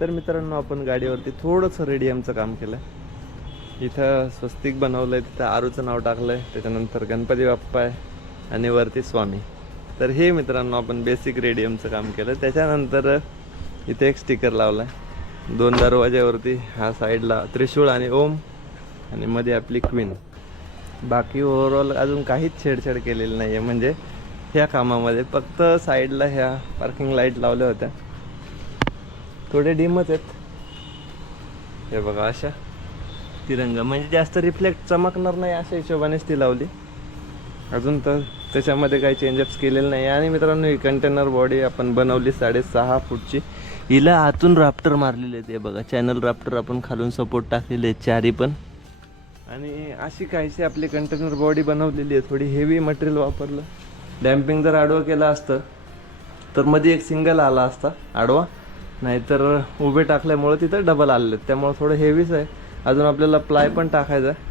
तर मित्रांनो आपण गाडीवरती थोडंसं रेडियमचं काम केलं आहे. इथं स्वस्तिक बनवलं आहे, तिथं आरूचं नाव टाकलं आहे, त्याच्यानंतर गणपती बाप्पा आहे आणि वरती स्वामी. तर हे मित्रांनो आपण बेसिक रेडियमचं काम केलं. त्याच्यानंतर इथे एक स्टिकर लावला आहे 2 दरवाज्यावरती, हा साईडला त्रिशूळ आणि ओम आणि मध्ये आपली क्वीन. बाकी ओव्हरऑल अजून काहीच छेडछाड केलेली नाही आहे. म्हणजे ह्या कामामध्ये फक्त साईडला ह्या पार्किंग लाईट लावल्या होत्या, थोडे डिमच आहेत. हे बघा अशा तिरंगा, म्हणजे जास्त रिफ्लेक्ट चमकणार नाही अशा हिशोबानेच ती लावली. अजून तर त्याच्यामध्ये काही चेंजेस केलेले नाही. आणि मित्रांनो ही कंटेनर बॉडी आपण बनवली 6.5 फूटची. हिला आतून राफ्टर मारलेले आहेत, हे बघा चॅनल राफ्टर आपण खालून सपोर्ट टाकलेले आहेत चारी पण. आणि अशी काहीशी आपली कंटेनर बॉडी बनवलेली आहे. थोडी हेवी मटेरियल वापरलं. डॅम्पिंग जर आडवं केलं असतं तर मध्ये एक सिंगल आला असता आडवा, नाहीतर उभे टाकल्यामुळे तिथं डबल आलेले आहेत, त्यामुळे थोडं हेवीच आहे. अजून आपल्याला प्लाय पण टाकायचा आहे.